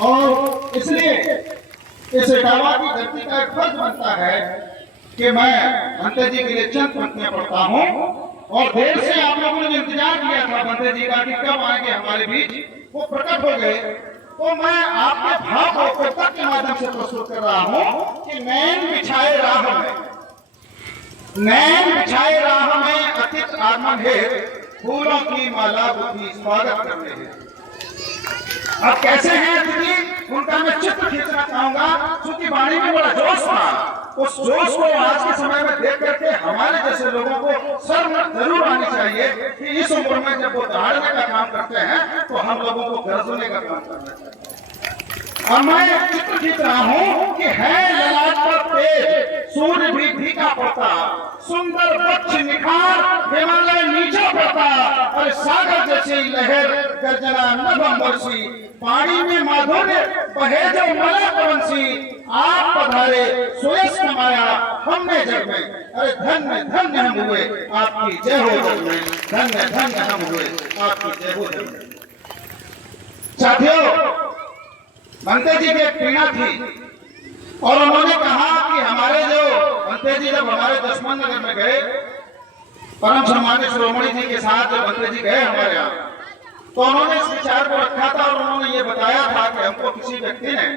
और इसलिए इस इटावा की धरती का एक फर्ज बनता है कि मैं भंते जी के लिए चंद पंक्तियां पढ़ता हूं। और देर से आप लोगों ने इंतजार किया था भंते जी का कि कब आएंगे हमारे बीच, वो प्रकट हो गए। तो मैं आपके भाव को कविता के माध्यम से प्रस्तुत कर रहा हूं कि नैन बिछाए राह में अतिथ आगमन है, फूलों की माला बुद्धि स्वागत करते हैं। अब कैसे हैं अतिथि, उनका मैं चित्र खींचना चाहूंगा, क्योंकि वाणी में बड़ा जोश था। उस जोश को आज के समय में देख करके हमारे जैसे लोगों को शर्म जरूर आनी चाहिए कि इस उम्र में जब वो दहाड़ने का काम करते हैं तो हम लोगों को गरजने का काम करना चाहिए। अब मैं चित्र खींच रहा हूं कि है ललाट पर तेज सूर्य भी फीका पड़ता, सुंदर वक्ष निखार हिमालय नीचे पड़ता, और सागर जैसी लहर गर्जना नभम वर्षी, पानी में माधुर्य बहे जो मला पवंसी, आप पधारे सुयश कमाया हमने जग में, अरे धन्य धन्य हम हुए आपकी जय हो जग में, धन्य धन्य हम हुए आपकी जय हो जग में। साथियों, भंते जी की एक पीड़ा थी और उन्होंने कहा कि हमारे जो भंते जी जब हमारे दशमन नगर में गए, परम सम्मानित शिरोमणि जी के साथ जब भंते जी गए हमारे यहाँ, तो उन्होंने इस विचार को रखा था और उन्होंने ये बताया था कि हमको किसी व्यक्ति ने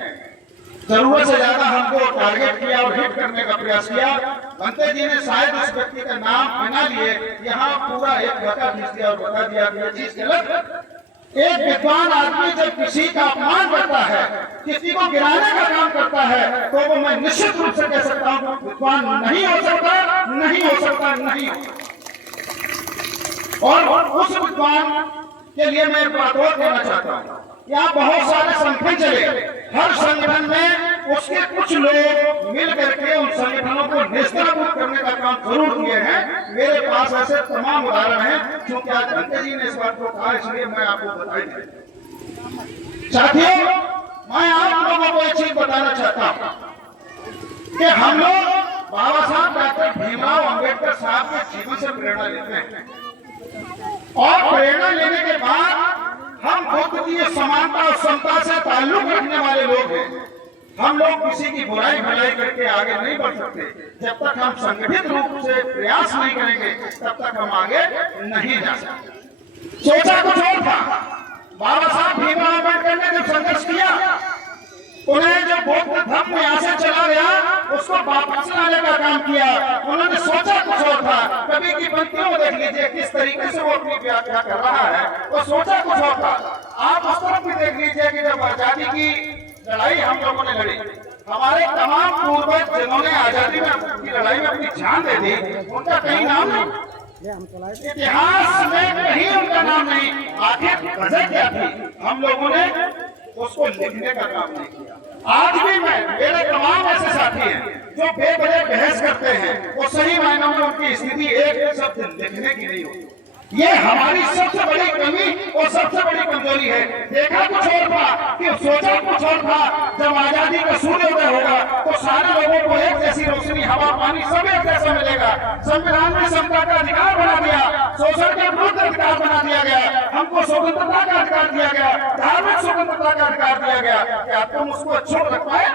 जरूरत से ज्यादा हमको टारगेट किया और हिट करने का प्रयास किया। भंते जी ने शायद उस व्यक्ति का नाम बिना लिए यहाँ पूरा एक धक्का खींच दिया और बता दिया कि ये चीज गलत। एक विद्वान आदमी जब किसी का अपमान करता है, किसी को गिराने का काम करता है, तो वो मैं निश्चित रूप से कह सकता हूँ विद्वान नहीं हो सकता, नहीं हो सकता, नहीं हो सकता। और उस विद्वान के लिए मैं एक बात और कहना चाहता हूँ, यहाँ बहुत सारे संगठन चले, हर संगठन में उसके कुछ लोग मिल करके उन संगठनों को निष्कासित करने का काम जरूर किए हैं। मेरे पास ऐसे तमाम उदाहरण हैं, क्योंकि आज भंते जी ने इस बात को कहा, इसलिए मैं आपको बताई दी। साथियों, मैं आप लोगों को एक चीज बताना चाहता हूँ कि हम लोग बाबा साहब डॉक्टर भीमराव अंबेडकर साहब के जीवन से प्रेरणा लेते हैं, और प्रेरणा लेने के बाद हम बुद्ध की समानता और समता से ताल्लुक रखने वाले लोग हैं। हम लोग किसी की बुराई भलाई करके आगे नहीं बढ़ सकते। जब तक हम संगठित रूप से प्रयास नहीं करेंगे तब तक हम आगे नहीं जा सकते। सोचा कुछ और था। बाबा साहब भीमराव अम्बेडकर ने जब संघर्ष किया, उन्हें जो बौद्ध धर्म यहाँ से चला गया उसको वापस लाने का काम किया। उन्होंने सोचा कुछ और था। कवि की पंक्तियों में देख लीजिए किस तरीके से वो अपनी व्याख्या कर रहा है, वो सोचा कुछ और था। आप उस तरफ भी देख लीजिए कि जब आजादी की लड़ाई हम लोगों ने लड़ी, हमारे तमाम पूर्वज जिन्होंने आजादी में की लड़ाई में अपनी जान दे दी, उनका कहीं नाम नहीं, इतिहास में कहीं उनका नाम नहीं। आखिर वजह क्या थी? हम लोगों ने उसको लिखने का काम नहीं किया। आज भी मेरे तमाम ऐसे साथी हैं जो बेवजह बहस करते हैं, वो सही मायनों में उनकी स्थिति एक शब्द लिखने की नहीं होती। ये हमारी सबसे बड़ी कमी और सबसे बड़ी कमजोरी है। देखा कुछ और था कि सोचा कुछ और था। जब आजादी का सूर्योदय होगा तो सारे लोगों को एक जैसी रोशनी, हवा, पानी सब एक जैसा मिलेगा। संविधान में समता का अधिकार बना दिया, शोषण के विरुद्ध अधिकार बना दिया गया, हमको स्वतंत्रता का अधिकार दिया गया, धार्मिक स्वतंत्रता का अधिकार दिया गया। क्या तुम उसको अच्छों रख पाए?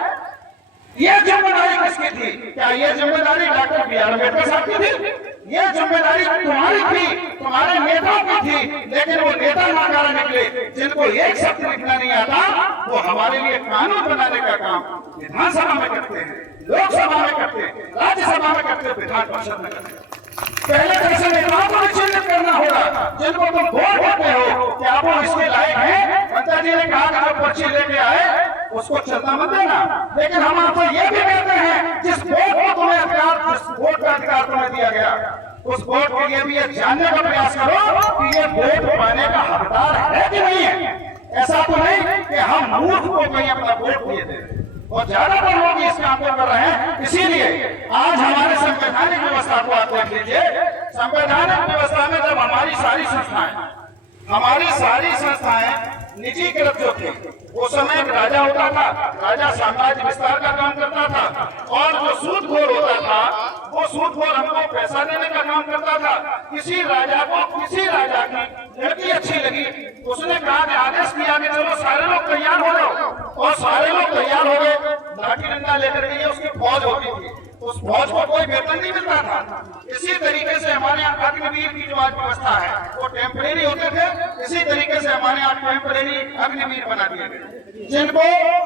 ये जिम्मेदारी किसकी थी? क्या ये जिम्मेदारी डॉक्टर बी आर अम्बेडकर साहब की थी? ये जिम्मेदारी तुम्हारी थी, तुम्हारे नेताओं की थी। लेकिन वो नेता नाकारा निकले, जिनको एक शब्द लिखना नहीं आता, वो हमारे लिए कानून बनाने का काम विधानसभा में करते हैं, लोकसभा में करते हैं, राज्यसभा में करते हैं, विधान परिषद में करते हैं। पहले ऐसे नेताओं को चिन्हित करना होगा जिनको तुम वोट देते हो, क्या वो इसके लायक है? भंते जी ने कहा कि जो पर्ची लेके आए उसको चलना मत देना। लेकिन हम आपसे ये भी कहते हैं जिस वोट को तुम्हें अधिकार, जिस वोट का अधिकार तुम्हें दिया गया, उस वोट के लिए भी ये जानने का प्रयास करो कि ये वोट पाने का हकदार है कि नहीं है। ऐसा तो नहीं कि हम मूर्ख को कहीं अपना वोट दिए दें, और ज्यादातर लोग इस काम को कर रहे हैं। इसीलिए आज हमारे संवैधानिक व्यवस्था को आप देख लीजिए। संवैधानिक व्यवस्था में जब हमारी सारी संस्थाएं निजीकृत जो थे, उस समय एक राजा होता था, राजा साम्राज्य विस्तार का काम करता था, और जो सूदखोर होता था वो सूदखोर हमको पैसा देने का काम करता था। किसी राजा की लड़की अच्छी लगी, उसने कहा कि आदेश किया कि चलो सारे लोग तैयार हो जाओ, और सारे लोग तैयार हो गए, लाठी डंडा लेकर के, उसकी फौज होती थी, उस फौज को कोई वेतन नहीं मिलता था। इसी तरीके से हमारे यहाँ अग्निवीर की जो आज व्यवस्था है वो टेम्परेरी होते थे, इसी तरीके से हमारे यहाँ टेम्परेरी अग्निवीर बना दिए गए, जिनको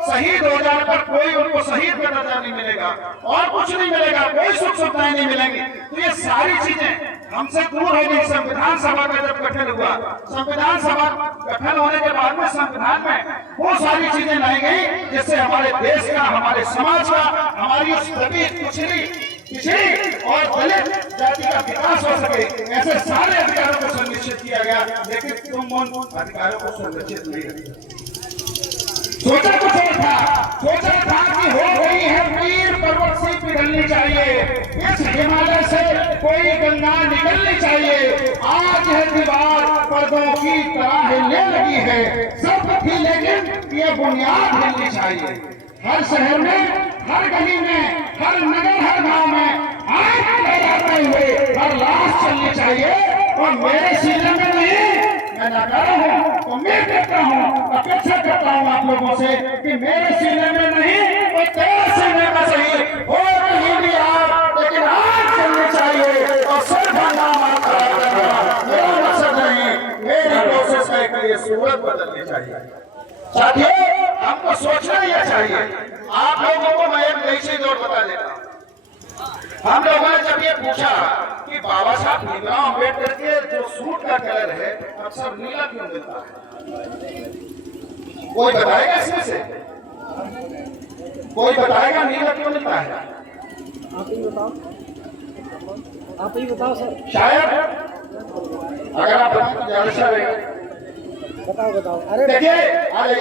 शहीद हो जाने पर कोई उनको शहीद का दर्जा नहीं मिलेगा और कुछ नहीं मिलेगा, कोई सुख सुविधाएं नहीं मिलेंगी। तो ये सारी चीजें हमसे दूर हो गई। संविधान सभा का जब गठन हुआ, संविधान सभा गठन होने के बाद में संविधान में वो सारी चीजें लाई गई जिससे हमारे देश का, हमारे समाज का, हमारी उस पिछड़ी और दलित जाति का विकास हो सके, ऐसे सारे अधिकारों को सुनिश्चित किया गया। लेकिन तुम उन अधिकारों को संरक्षित नहीं करते। सोचा था कि हो गई है पीर पर्वत से पिघलनी चाहिए, इस हिमालय से कोई गंगा निकलनी चाहिए। आज है दीवार पर्दों की तरह हिलने लगी है सब की, लेकिन ये बुनियाद हिलनी चाहिए। हर शहर में, हर गली में, हर नगर, हर गांव में आग लगाते हुए हर लाश चलनी चाहिए। और मेरे सीने में नहीं, मैं नकार हूँ, उम्मीद करता हूँ, अपेक्षा करता हूँ आप लोगों से कि मेरे सीने में नहीं और तेरे सीने में सही हो रही भी आग, लेकिन आग चलनी चाहिए। और सिर्फ नाम मेरा मकसद नहीं, मेरी कोशिश है कि ये सूरत बदलनी चाहिए। साथियों, हमको सोचना यह चाहिए। आप लोगों को मैं एक नई चीज और बता देता हूँ। हम लोगों ने जब ये पूछा कि बाबा साहब भीमराव अम्बेडकर के जो सूट का कलर है अक्सर नीला क्यों मिलता है, कोई बताएगा इसमें से? कोई बताएगा नीला क्यों मिलता है? आप ही बताओ, आप ही बताओ सर। शायद अगर आप बताएं तो ज्यादा अच्छा रहेगा। बताओ। अरे देखिए, अरे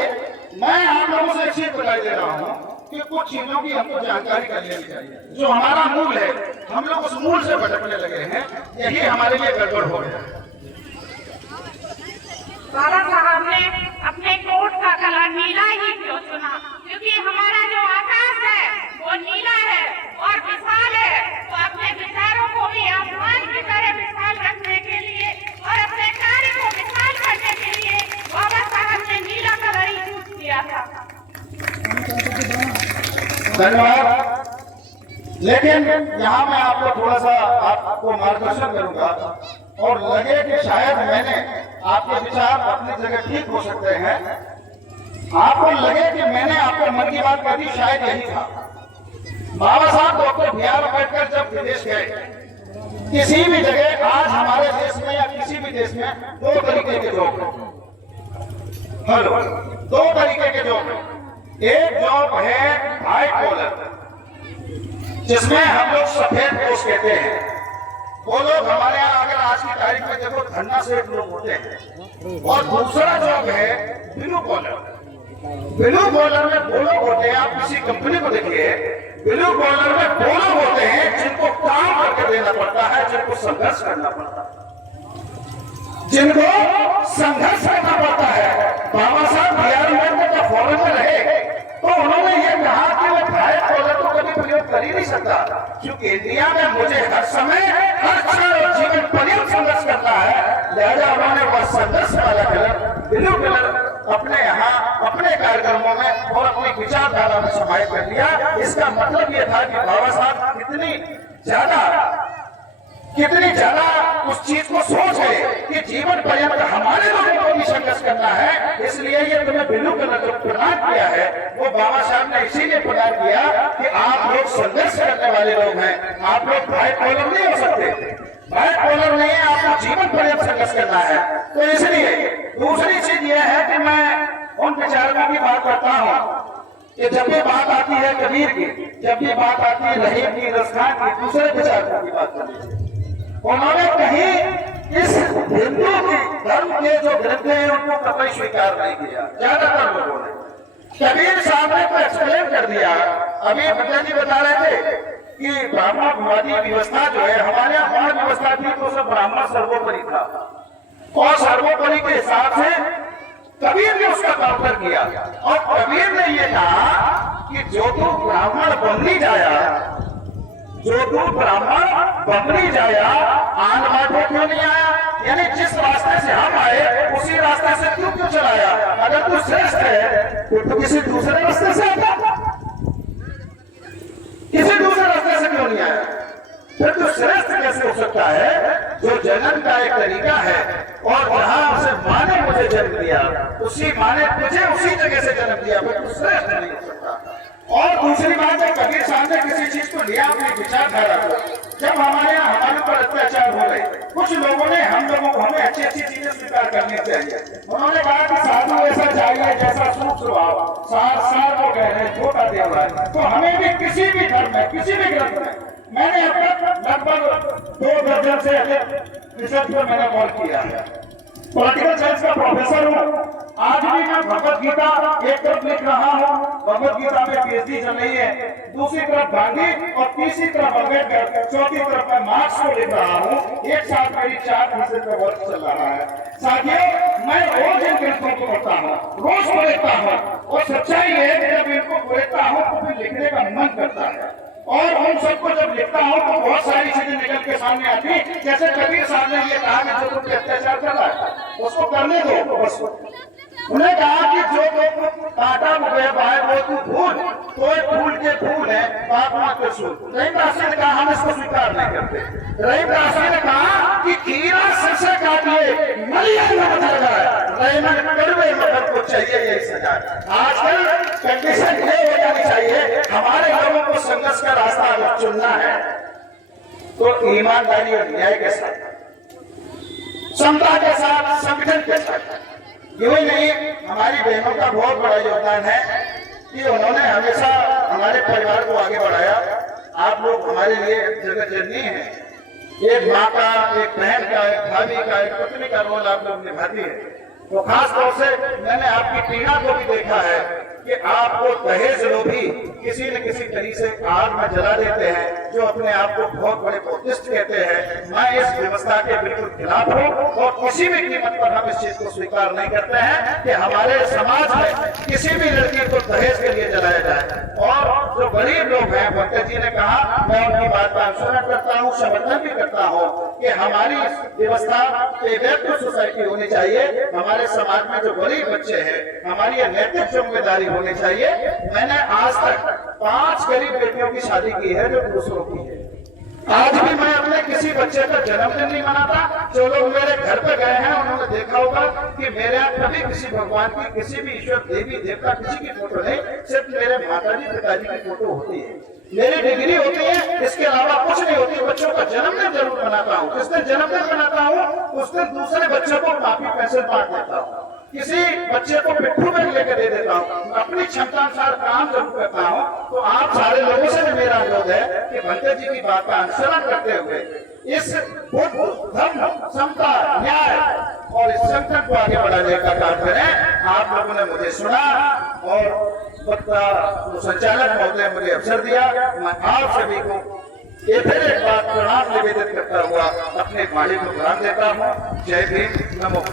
मैं आप लोगों से एक चीज बता दे रहा हूँ कि कुछ चीजों की हमको जानकारी कर लेनी चाहिए। जो हमारा मूल है, हम लोग उस मूल से भटकने लगे हैं, यही हमारे लिए गड़बड़ हो गया। बाबा साहब ने अपने कोट का कलर नीला ही क्यों चुना? क्योंकि हमारा जो आकाश है वो नीला है और विशाल है। तो अपने विचारों को भी आसमान की तरह विशाल रखने के लिए और अपने कार्य को विशाल करने के लिए बाबा साहब ने नीला कलर ही चूज किया था। धन्यवाद। लेकिन यहाँ मैं आपको थोड़ा सा आपको मार्गदर्शन करूंगा और लगे कि शायद मैंने आपके विचार अपनी जगह ठीक हो सकते हैं, आपको लगे कि मैंने आपको मन की बात कर दी, शायद यही था। बाबा साहब डॉक्टर बी आर अम्बेडकर जब विदेश गए, किसी भी जगह आज हमारे देश में या किसी भी देश में दो तरीके के जॉब हैं। हेलो, दो तरीके के जॉब हैं। एक जॉब है व्हाइट कॉलर, जिसमें हम लोग सफेद पोस्ट कहते हैं। वो लोग हमारे यहाँ अगर आज की तारीख में देखो धरना से लोग होते हैं। और दूसरा जॉब है ब्लू कॉलर। ब्लू कॉलर में वो लोग होते हैं, आप किसी कंपनी को देखिए, ब्लू कॉलर में वो लोग होते हैं जिनको काम करके देना पड़ता है, जिनको संघर्ष करना पड़ता है, जिनको संघर्ष करना पड़ता है। बाबा साहब बी आर अम्बेडकर का फॉरन में रहे तो उन्होंने ये कहा कि मैं व्हाइट कॉलर को कभी प्रयोग कर ही नहीं सकता, क्योंकि इंडिया में मुझे हर समय, हर क्षण और जीवन पर्यंत संघर्ष करना है। लिहाजा उन्होंने वह संघर्ष वाला कलर, ब्लू कलर, अपने यहाँ अपने कार्यक्रमों में और अपनी विचारधारा में समाहित कर लिया। इसका मतलब ये था कि बाबा साहब कितनी ज्यादा उस चीज को सोच है कि जीवन पर्यंत हमारे लोगों को भी संघर्ष करना है। इसलिए ये तुम्हें ब्लू कलर जो प्रदान किया है वो बाबा साहब ने इसीलिए प्रदान किया कि आप लोग संघर्ष करने वाले लोग हैं, आप लोग व्हाइट कॉलर नहीं हो सकते। व्हाइट कॉलर नहीं है, आपको जीवन पर्यंत संघर्ष करना है। तो इसलिए दूसरी चीज यह है कि मैं उन विचारकों की बात करता हूँ कि जब भी बात आती है कबीर की, जब भी बात आती है रहीम की, रसखान की, दूसरे विचारकों की बात करनी, उन्होंने कहीं इस हिंदू की धर्म के जो ग्रंथ हैं उनको कतई स्वीकार नहीं किया। ज्यादातर लोगों ने, कबीर साहब ने तो एक्सप्लेन कर दिया। अभी भगत जी बता रहे थे कि ब्राह्मणवादी व्यवस्था जो है, हमारे यहाँ वर्ण व्यवस्था थी तो सब ब्राह्मण सर्वोपरि था, और सर्वोपरि के हिसाब से कबीर ने उसका काउंटर किया। और कबीर ने ये कहा कि जो तू ब्राह्मण बननी जाया, जो तू ब्राह्मण बकरी जाया, आन बाटो क्यों नहीं आया? यानी जिस रास्ते से हम आए उसी रास्ते से तू क्यों चलाया? अगर तू श्रेष्ठ है तो किसी दूसरे रास्ते से आता, किसी दूसरे रास्ते से क्यों नहीं आया? फिर तो श्रेष्ठ कैसे हो सकता है? जो जन्म का एक तरीका है और जहां उसे माँ ने मुझे जन्म दिया, उसी माँ ने तुझे उसी जगह से जन्म दिया, फिर तो श्रेष्ठ नहीं हो सकता। और दूसरी बात है, कबीर साहब ने किसी चीज को लिया अपनी विचारधारा को। जब हमारे यहाँ हमारे ऊपर अत्याचार हो रहे, कुछ लोगों ने हम लोगों को हमें अच्छी अच्छी चीजें स्वीकार करनी चाहिए। उन्होंने कहा कि साधु ऐसा चाहिए जैसा सूक्ष्म स्वभाव, सार को कह रहे छोटा देव है। तो हमें भी किसी भी धर्म में, किसी भी ग्रंथ में, मैंने अब तक लगभग 2 दर्जन से अधिक रिसर्च पर मैंने गौर किया है। पॉलिटिकल साइंस का प्रोफेसर हूँ। आज भी मैं भगवत गीता एक तरफ लिख रहा हूँ, भगवत गीता में पीएचडी चल रही है, दूसरी तरफ गांधी और तीसरी तरफ अम्बेडकर, चौथी तरफ मैं मार्क्स को लिख रहा हूँ। एक साथ मेरी 4 विषय का वर्क चल रहा है। साथियों, मैं रोज इन ग्रंथों को पढ़ता हूँ, रोज पढ़ता हूँ, और सच्चाई है कि जब इनको पढ़ता हूँ तो फिर लिखने का मन करता है। और उन सबको जब लिखता हूँ तो बहुत सारी चीजें निकल के सामने आती है। जैसे कबीर साहब ने ये कहा कि जो तुम पे अत्याचार कर रहा है उसको करने दो, बस। उन्हें कहा कि जो तुम कांटा मुझे बाहर वो तू फूल, तो फूल के फूल है, बाप मत के सूल। रहीमदास ने कहा हम इसको स्वीकार नहीं करते। रहीमदास ने कहा कि कीड़ा सिर से काटिए मलिया न बदल जाए, रहीमन कड़वे मगर को चाहिए यही सजा। आजकल कंडीशन ये हो जानी चाहिए, हमारे लोगों को संघर्ष का रास्ता चुनना है तो ईमानदारी और न्याय के साथ, समता के साथ, संगठन के साथ। यही नहीं, हमारी बहनों का बहुत बड़ा योगदान है कि उन्होंने हमेशा हमारे परिवार को आगे बढ़ाया। आप लोग हमारे लिए जगत जननी है। एक माँ का, एक बहन का, एक भाभी का, एक पत्नी का रोल आप लोग निभाती है। तो खास तौर से मैंने आपकी पीड़ा को भी देखा है कि आपको दहेज लोभी किसी न किसी तरीके से आग में जला देते हैं, जो अपने आप को बहुत बड़े उत्कृष्ट कहते हैं। मैं इस व्यवस्था के बिल्कुल खिलाफ हूँ और किसी भी कीमत पर हम इस चीज को स्वीकार नहीं करते हैं कि हमारे समाज में किसी भी लड़की को दहेज के लिए जलाया जाए। और जो गरीब लोग हैं, पंकज जी ने कहा, मैं उनकी बात का अनुसरण करता हूँ, समर्थन भी करता हूँ कि हमारी व्यवस्था एक सोसाइटी होनी चाहिए। हमारे समाज में जो गरीब बच्चे हैं, हमारी नैतिक जिम्मेदारी होनी चाहिए। मैंने आज तक 5 गरीब बेटियों की शादी की है जो दूसरों की है। आज भी मैं अपने किसी बच्चे का जन्मदिन नहीं मनाता। जो लोग मेरे घर पे गए हैं उन्होंने देखा होगा कि मेरे यहाँ कभी किसी भगवान की, किसी भी ईश्वर, देवी देवता, किसी की फोटो नहीं, सिर्फ मेरे माताजी पिताजी की फोटो होती है, मेरी डिग्री होती है, इसके अलावा कुछ नहीं होती। बच्चों का जन्मदिन जरूर मनाता हूँ। जिस दिन जन्मदिन मनाता हूँ उस दिन दूसरे बच्चों को कॉपी पेंसिल बांट देता हूँ, किसी बच्चे को पिट्ठू में लेकर दे देता हूँ, अपनी क्षमता अनुसार काम जरूर करता हूँ। तो आप सारे लोगों से मेरा अनुरोध है कि पंकज जी की बात का अनुसरण करते हुए इस बुद्ध, धर्म, समता, न्याय और इस संकट को आगे बढ़ाने का काम करें। आप लोगों ने मुझे सुना और संचालक महोदय मुझे अवसर दिया। मैं आप सभी को फिर एक बार प्रणाम निवेदित करता हुआ अपने वाणी को प्रणाम देता हूँ। जय भीम, नमो।